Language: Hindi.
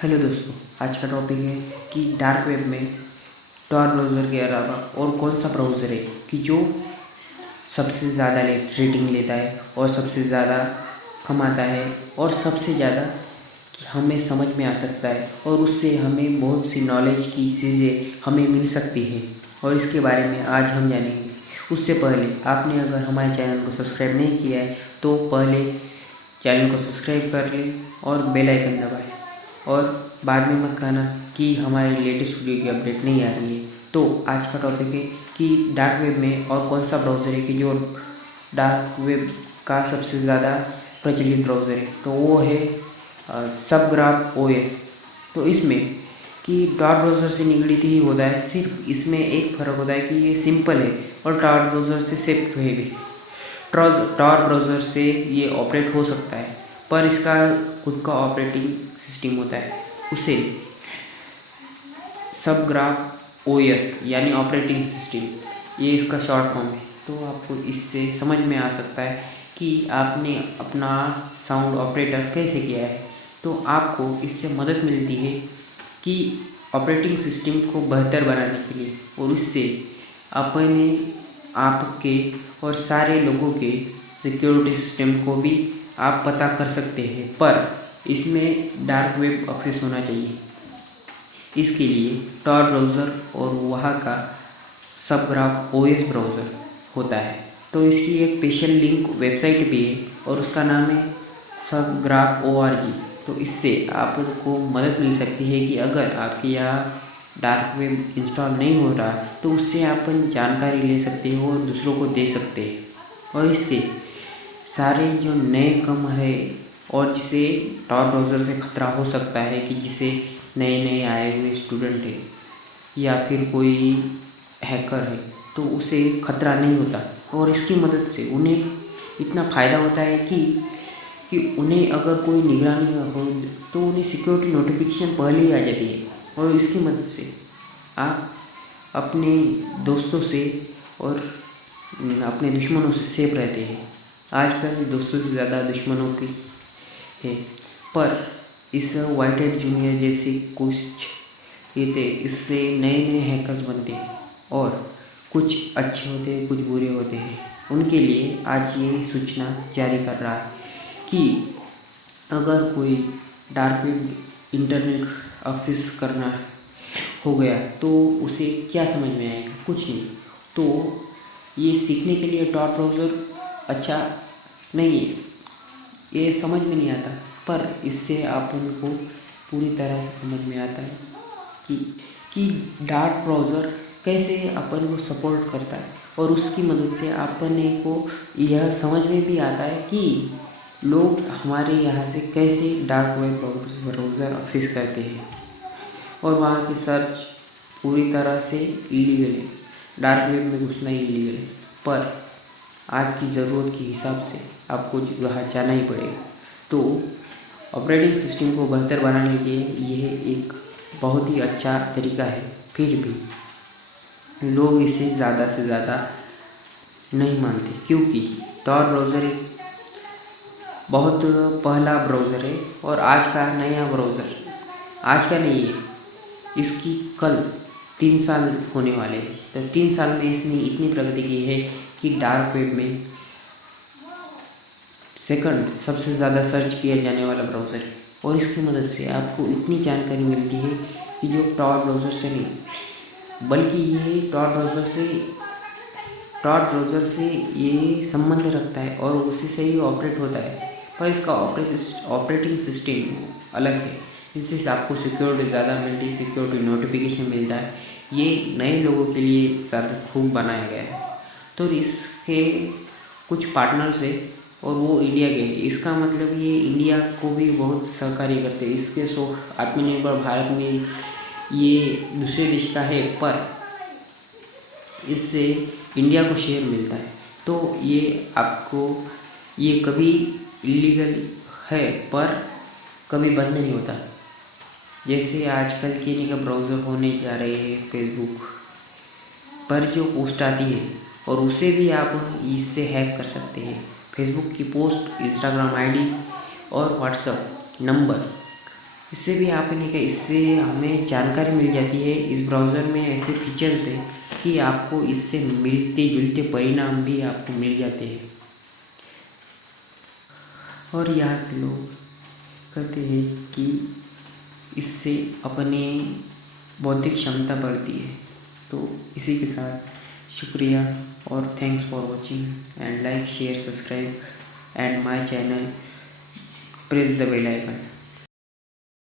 हेलो दोस्तों, आज का टॉपिक है कि डार्क वेब में टॉर ब्राउज़र के अलावा और कौन सा ब्राउज़र है कि जो सबसे ज़्यादा रेटिंग लेता है और सबसे ज़्यादा कमाता है और सबसे ज़्यादा कि हमें समझ में आ सकता है और उससे हमें बहुत सी नॉलेज की चीज़ें हमें मिल सकती है और इसके बारे में आज हम जानेंगे। उससे पहले आपने अगर हमारे चैनल को सब्सक्राइब नहीं किया है तो पहले चैनल को सब्सक्राइब कर लें और बेल आइकन दबाएं और बाद में मत कहना कि हमारे लेटेस्ट वीडियो की अपडेट नहीं आ रही है। तो आज का टॉपिक है कि डार्क वेब में और कौन सा ब्राउज़र है कि जो डार्क वेब का सबसे ज़्यादा प्रचलित ब्राउज़र है, तो वो है सबग्राफ ओएस। तो इसमें कि टॉर ब्राउज़र से निगड़ित ही होता है, सिर्फ इसमें एक फ़र्क होता है कि ये सिंपल है और टॉर ब्राउज़र से सेफ है भी। टॉर ब्राउज़र से ये ऑपरेट हो सकता है पर इसका खुद का ऑपरेटिंग सिस्टम होता है, उसे सबग्राफ ओएस यानी ऑपरेटिंग सिस्टम, ये इसका शॉर्ट फॉर्म है। तो आपको इससे समझ में आ सकता है कि आपने अपना साउंड ऑपरेटर कैसे किया है। तो आपको इससे मदद मिलती है कि ऑपरेटिंग सिस्टम को बेहतर बनाने के लिए और इससे अपने आपके और सारे लोगों के सिक्योरिटी सिस्टम को भी आप पता कर सकते हैं, पर इसमें डार्क वेब एक्सेस होना चाहिए। इसके लिए टॉर ब्राउज़र और वहाँ का सबग्राफ ओएस ब्राउज़र होता है। तो इसकी एक स्पेशल लिंक वेबसाइट भी है और उसका नाम है सबग्राफ org। तो इससे आपको मदद मिल सकती है कि अगर आपके यहाँ डार्क वेब इंस्टॉल नहीं हो रहा तो उससे अपन जानकारी ले सकते हो और दूसरों को दे सकते हैं और इससे सारे जो नए कम है और जिसे टॉर ब्राउज़र से खतरा हो सकता है कि जिसे नए नए आए हुए स्टूडेंट है या फिर कोई हैकर है तो उसे खतरा नहीं होता और इसकी मदद से उन्हें इतना फ़ायदा होता है कि उन्हें अगर कोई निगरानी हो तो उन्हें सिक्योरिटी नोटिफिकेशन पहले ही आ जाती है और इसकी मदद से आप अपने दोस्तों से और अपने दुश्मनों से सेफ रहते हैं। आजकल दोस्तों से ज़्यादा दुश्मनों की है, पर इस वाइट हेड जूनियर जैसे कुछ ये थे, इससे नए नए हैकर्स बनते हैं और कुछ अच्छे होते हैं, कुछ बुरे होते हैं। उनके लिए आज ये सूचना जारी कर रहा है कि अगर कोई डार्क वेब इंटरनेट एक्सेस करना हो गया तो उसे क्या समझ में आएगा, कुछ नहीं। तो ये सीखने के लिए टॉर ब्राउज़र अच्छा नहीं है, ये समझ में नहीं आता, पर इससे आप उनको पूरी तरह से समझ में आता है कि डार्क ब्राउज़र कैसे अपन को सपोर्ट करता है और उसकी मदद से अपने को यह समझ में भी आता है कि लोग हमारे यहाँ से कैसे डार्क वेब ब्राउज़र एक्सेस करते हैं और वहाँ की सर्च पूरी तरह से इलीगल है। डार्क वेब में घुसना इलीगल है, पर आज की ज़रूरत के हिसाब से आपको वहाँ जाना ही पड़ेगा। तो ऑपरेटिंग सिस्टम को बेहतर बनाने के लिए यह एक बहुत ही अच्छा तरीका है, फिर भी लोग इसे ज़्यादा से ज़्यादा नहीं मानते क्योंकि टॉर ब्राउज़र एक बहुत पहला ब्राउज़र है और आज का नया ब्राउज़र आज का नहीं है, इसकी कल 3 साल होने वाले हैं। तो 3 साल में इसने इतनी प्रगति की है कि डार्क वेब में सेकंड सबसे ज़्यादा सर्च किया जाने वाला ब्राउज़र है और इसकी मदद से आपको इतनी जानकारी मिलती है कि जो टॉर ब्राउज़र से नहीं, बल्कि ये टॉर ब्राउज़र से ये संबंध रखता है और उसी से ही ऑपरेट होता है, पर इसका ऑपरेटिंग सिस्टम अलग है। इससे आपको सिक्योरिटी ज़्यादा मिलती है, सिक्योरिटी नोटिफिकेशन मिलता है। ये नए लोगों के लिए ज़्यादा खूब बनाया गया है। तो इसके कुछ पार्टनर्स है और वो इंडिया के हैं। इसका मतलब ये इंडिया को भी बहुत सहकार्य करते हैं। इसके आत्मनिर्भर भारत में ये दूसरे देश का है, पर इससे इंडिया को शेयर मिलता है। तो ये आपको ये कभी इलीगल है पर कभी बंद नहीं होता। जैसे आजकल के का ब्राउज़र होने जा रहे हैं फेसबुक पर जो पोस्ट आती है और उसे भी आप इससे हैक कर सकते हैं। फेसबुक की पोस्ट, इंस्टाग्राम आईडी और व्हाट्सएप नंबर इससे भी आपने क्या, इससे हमें जानकारी मिल जाती है इस ब्राउज़र में ऐसे फीचर्स है कि आपको इससे मिलते जुलते परिणाम भी आपको मिल जाते हैं। और यहाँ के लोग कहते हैं कि इससे अपने बौद्धिक क्षमता बढ़ती है। तो इसी के साथ शुक्रिया और thanks for watching and like share subscribe and my channel, press the bell icon.